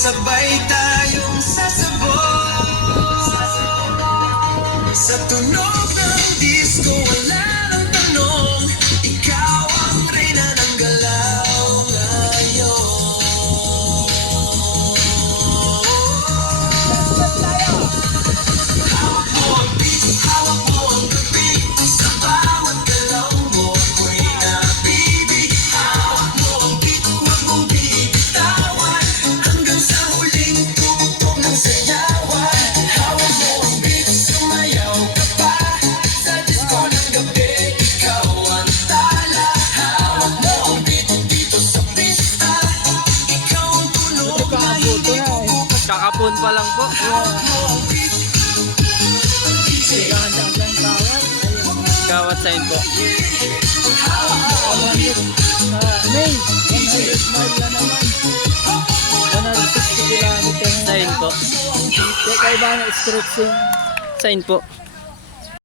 Sabay tayong sasabog sa tunog ng disco, wala nang tanong. Ikaw ang reyna ng galaw ngayon. Hawak mo ang beat, hawak mo ang gabi. Sa bawat galaw mo ako'y napibig. Hawak mo ang beat, huwag mong bibitawan hanggang sa huling tugtog ng sayawan. Hawak mo ang beat, sumayaw ka pa sa disco ng gabi. Ikaw ang tala. Hawak mo ang beat dito sa pista. Ikaw ang tunog na hindi bubukas. Kakapun pa lang po. Hawak mo ang beat. Kawat sign po. May 100 mile na naman. 160 kilometer. Sign po. Kaya ba na stretching? Sign po.